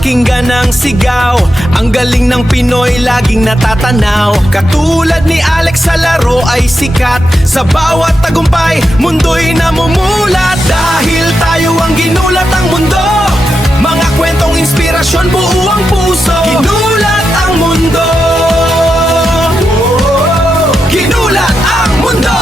Pakinggan ang sigaw, ang galing ng Pinoy laging natatanaw. Katulad ni Alex sa laro ay sikat, sa bawat tagumpay mundo'y namumulat. Dahil tayo ang ginulat ang mundo, mga kwentong inspirasyon buo ang puso. Ginulat ang mundo, ginulat ang mundo.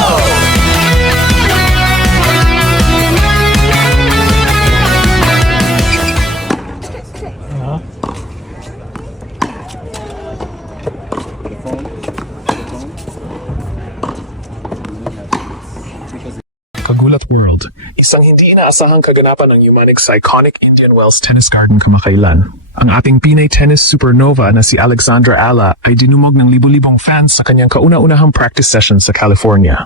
Kagulat World, isang hindi inaasahang kaganapan ng Humanix sa iconic Indian Wells Tennis Garden kamakailan. Ang ating Pinay tennis supernova na si Alexandra Ala ay dinumog ng libu-libong fans sa kanyang kauna-unahang practice session sa California.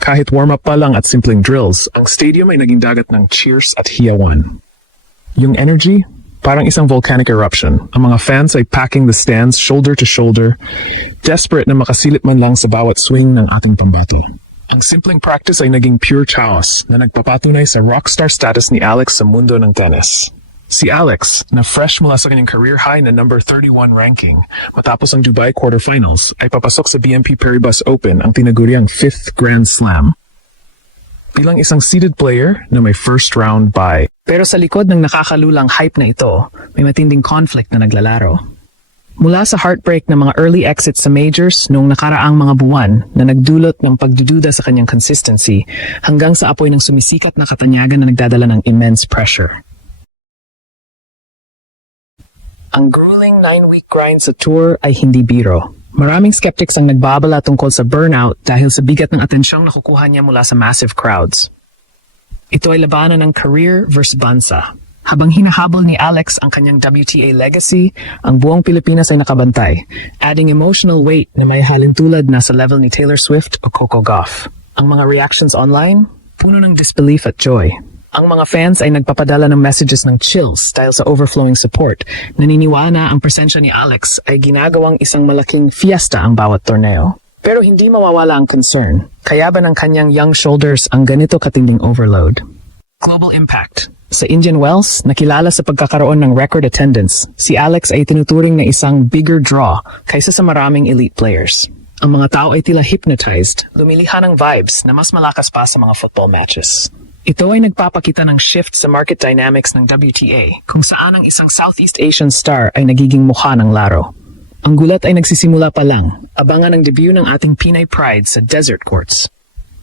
Kahit warm-up pa lang at simpleng drills, ang stadium ay naging dagat ng cheers at hiyawan. Yung energy, parang isang volcanic eruption. Ang mga fans ay packing the stands shoulder to shoulder, desperate na makasilip man lang sa bawat swing ng ating pambato. Ang simpleng practice ay naging pure chaos na nagpapatunay sa rockstar status ni Alex sa mundo ng tennis. Si Alex, na fresh mula sa kanyang career high na number 31 ranking matapos ang Dubai quarterfinals, ay papasok sa BNP Paribas Open, ang tinaguriang 5th Grand Slam, bilang isang seeded player na may first round bye. Pero sa likod ng nakakalulang hype na ito, may matinding conflict na naglalaro. Mula sa heartbreak ng mga early exits sa majors noong nakaraang mga buwan na nagdulot ng pagdududa sa kanyang consistency hanggang sa apoy ng sumisikat na katanyagan na nagdadala ng immense pressure. Ang grueling 9-week grind sa tour ay hindi biro. Maraming skeptics ang nagbabala tungkol sa burnout dahil sa bigat ng atensyong nakukuha niya mula sa massive crowds. Ito ay labanan ng career versus bansa. Habang hinahabol ni Alex ang kanyang WTA legacy, ang buong Pilipinas ay nakabantay, adding emotional weight na may halintulad na sa level ni Taylor Swift o Coco Gauff. Ang mga reactions online, puno ng disbelief at joy. Ang mga fans ay nagpapadala ng messages ng chills dahil sa overflowing support. Naniniwala ang presensya ni Alex ay ginagawang isang malaking fiesta ang bawat torneo. Pero hindi mawawala ang concern. Kaya ba ng kanyang young shoulders ang ganito katinding overload? Global impact. Sa Indian Wells, nakilala sa pagkakaroon ng record attendance, si Alex ay tinuturing na isang bigger draw kaysa sa maraming elite players. Ang mga tao ay tila hypnotized, lumiliha ng vibes na mas malakas pa sa mga football matches. Ito ay nagpapakita ng shift sa market dynamics ng WTA, kung saan ang isang Southeast Asian star ay nagiging mukha ng laro. Ang gulat ay nagsisimula pa lang, abangan ang debut ng ating Pinay Pride sa Desert Courts.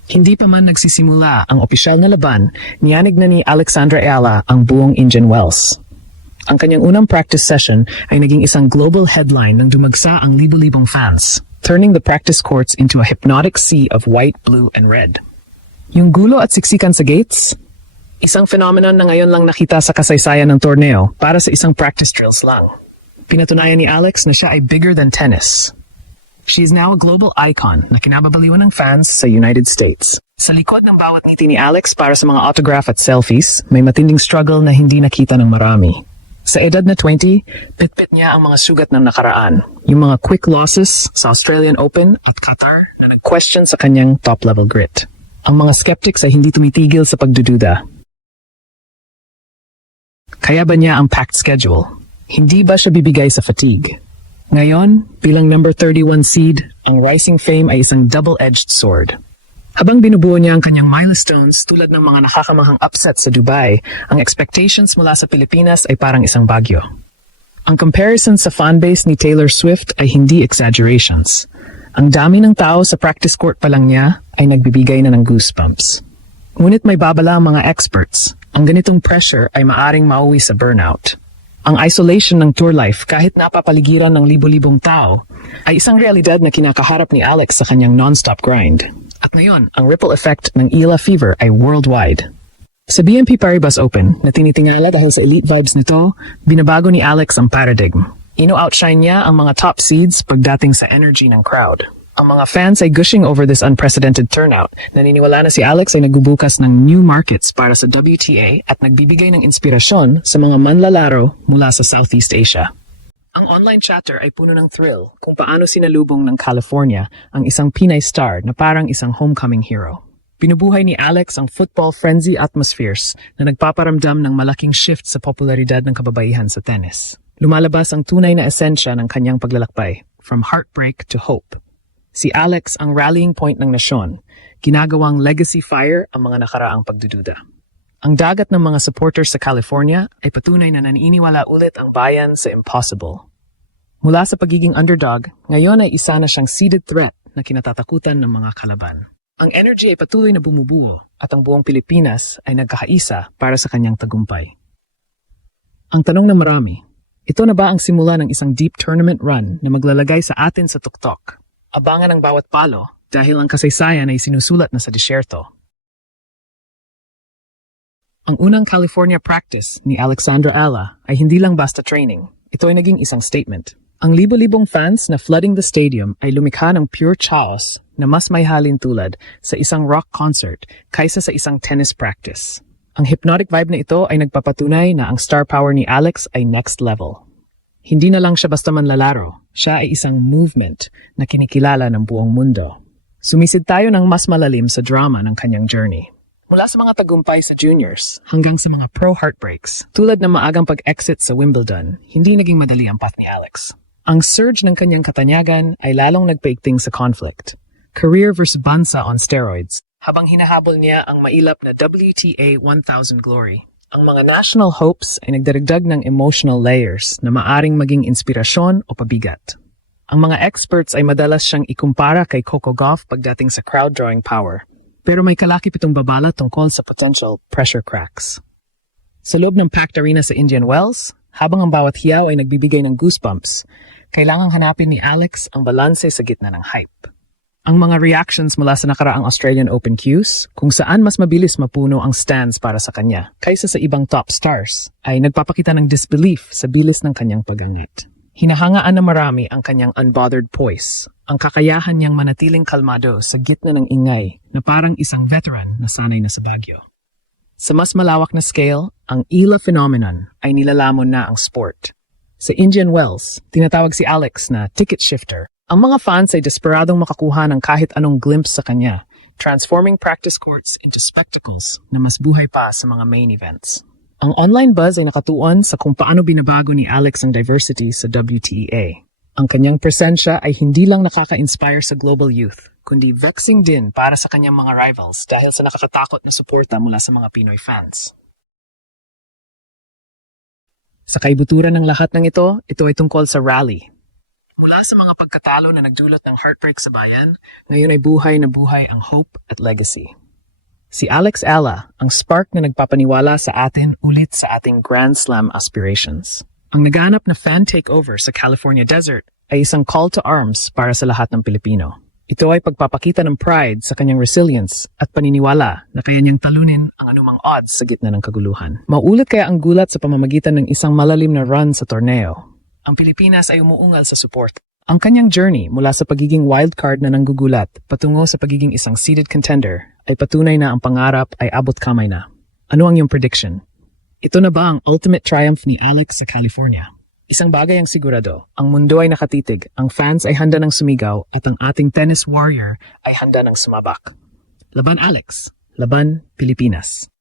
Hindi pa man nagsisimula ang opisyal na laban, niyanig na ni Alexandra Ayala ang buong Indian Wells. Ang kanyang unang practice session ay naging isang global headline nang dumagsa ang libu-libong fans, turning the practice courts into a hypnotic sea of white, blue, and red. Yung gulo at siksikan sa gates? Isang phenomenon na ngayon lang nakita sa kasaysayan ng torneo para sa isang practice drills lang. Pinatunayan ni Alex na siya ay bigger than tennis. She is now a global icon na kinababaliwan ng fans sa United States. Sa likod ng bawat ngiti ni Alex para sa mga autograph at selfies, may matinding struggle na hindi nakita ng marami. Sa edad na 20, pitpit niya ang mga sugat ng nakaraan. Yung mga quick losses sa Australian Open at Qatar na nag-question sa kanyang top-level grit. Ang mga skeptics ay hindi tumitigil sa pagdududa. Kaya ba niya ang packed schedule? Hindi ba siya bibigay sa fatigue? Ngayon, bilang number 31 seed, ang rising fame ay isang double-edged sword. Habang binubuo niya ang kanyang milestones tulad ng mga nakakamahang upset sa Dubai, ang expectations mula sa Pilipinas ay parang isang bagyo. Ang comparison sa fanbase ni Taylor Swift ay hindi exaggerations. Ang dami ng tao sa practice court pa lang niya ay nagbibigay na ng goosebumps. Ngunit may babala ang mga experts, ang ganitong pressure ay maaring mauwi sa burnout. Ang isolation ng tour life kahit napapaligiran ng libo-libong tao ay isang realidad na kinakaharap ni Alex sa kanyang non-stop grind. At ngayon, ang ripple effect ng Ila fever ay worldwide. Sa BNP Paribas Open, na tinitingala dahil sa elite vibes nito, binabago ni Alex ang paradigm. Ino-outshine niya ang mga top seeds pagdating sa energy ng crowd. Ang mga fans ay gushing over this unprecedented turnout. Naniniwala na si Alex ay nagbubukas ng new markets para sa WTA at nagbibigay ng inspirasyon sa mga manlalaro mula sa Southeast Asia. Ang online chatter ay puno ng thrill kung paano sinalubong ng California ang isang Pinay star na parang isang homecoming hero. Pinubuhay ni Alex ang football frenzy atmospheres na nagpaparamdam ng malaking shift sa popularidad ng kababaihan sa tennis. Lumalabas ang tunay na esensya ng kanyang paglalakbay, from heartbreak to hope. Si Alex ang rallying point ng nasyon, ginagawang legacy fire ang mga nakaraang pagdududa. Ang dagat ng mga supporters sa California ay patunay na naniniwala ulit ang bayan sa impossible. Mula sa pagiging underdog, ngayon ay isa na siyang seeded threat na kinatatakutan ng mga kalaban. Ang energy ay patuloy na bumubuo at ang buong Pilipinas ay nagkakaisa para sa kanyang tagumpay. Ang tanong ng marami, ito na ba ang simula ng isang deep tournament run na maglalagay sa atin sa tuktok? Abangan ang bawat palo dahil ang kasaysayan ay sinusulat na sa disyerto. Ang unang California practice ni Alexandra Ala ay hindi lang basta training. Ito ay naging isang statement. Ang libo-libong fans na flooding the stadium ay lumikha ng pure chaos na mas may halin tulad sa isang rock concert kaysa sa isang tennis practice. Ang hypnotic vibe na ito ay nagpapatunay na ang star power ni Alex ay next level. Hindi na lang siya basta manlalaro, siya ay isang movement na kinikilala ng buong mundo. Sumisid tayo ng mas malalim sa drama ng kanyang journey. Mula sa mga tagumpay sa juniors hanggang sa mga pro heartbreaks, tulad ng maagang pag-exit sa Wimbledon, hindi naging madali ang path ni Alex. Ang surge ng kanyang katanyagan ay lalong nagpaigting sa conflict. Career versus bansa on steroids, habang hinahabol niya ang mailap na WTA 1000 glory. Ang mga national hopes ay nagdaragdag ng emotional layers na maaring maging inspirasyon o pabigat. Ang mga experts ay madalas siyang ikumpara kay Coco Gauff pagdating sa crowd-drawing power. Pero may kalakip itong babala tungkol sa potential pressure cracks. Sa loob ng packed arena sa Indian Wells, habang ang bawat hiyaw ay nagbibigay ng goosebumps, kailangang hanapin ni Alex ang balanse sa gitna ng hype. Ang mga reactions mula sa nakaraang Australian Open cues, kung saan mas mabilis mapuno ang stands para sa kanya kaysa sa ibang top stars, ay nagpapakita ng disbelief sa bilis ng kanyang pagangat. Hinahangaan na marami ang kanyang unbothered poise, ang kakayahan niyang manatiling kalmado sa gitna ng ingay na parang isang veteran na sanay na sa Baguio. Sa mas malawak na scale, ang Ila phenomenon ay nilalamon na ang sport. Sa Indian Wells, tinatawag si Alex na ticket shifter. Ang mga fans ay desperadong makakuha ng kahit anong glimpse sa kanya, transforming practice courts into spectacles na mas buhay pa sa mga main events. Ang online buzz ay nakatuon sa kung paano binabago ni Alex ang diversity sa WTA. Ang kanyang presensya ay hindi lang nakaka-inspire sa global youth, kundi vexing din para sa kanyang mga rivals dahil sa nakakatakot na suporta mula sa mga Pinoy fans. Sa kaibuturan ng lahat ng ito ay tungkol sa rally. Mula sa mga pagkatalo na nagdulot ng heartbreak sa bayan, ngayon ay buhay na buhay ang hope at legacy. Si Alex Ala, ang spark na nagpapaniwala sa atin ulit sa ating Grand Slam aspirations. Ang naganap na fan takeover sa California desert ay isang call to arms para sa lahat ng Pilipino. Ito ay pagpapakita ng pride sa kanyang resilience at paniniwala na kaya niyang talunin ang anumang odds sa gitna ng kaguluhan. Maulit kaya ang gulat sa pamamagitan ng isang malalim na run sa torneo. Ang Pilipinas ay umuungal sa support. Ang kanyang journey mula sa pagiging wildcard na nanggugulat patungo sa pagiging isang seeded contender ay patunay na ang pangarap ay abot kamay na. Ano ang iyong prediction? Ito na ba ang ultimate triumph ni Alex sa California? Isang bagay ang sigurado, ang mundo ay nakatitig, ang fans ay handa ng sumigaw at ang ating tennis warrior ay handa ng sumabak. Laban Alex, laban Pilipinas.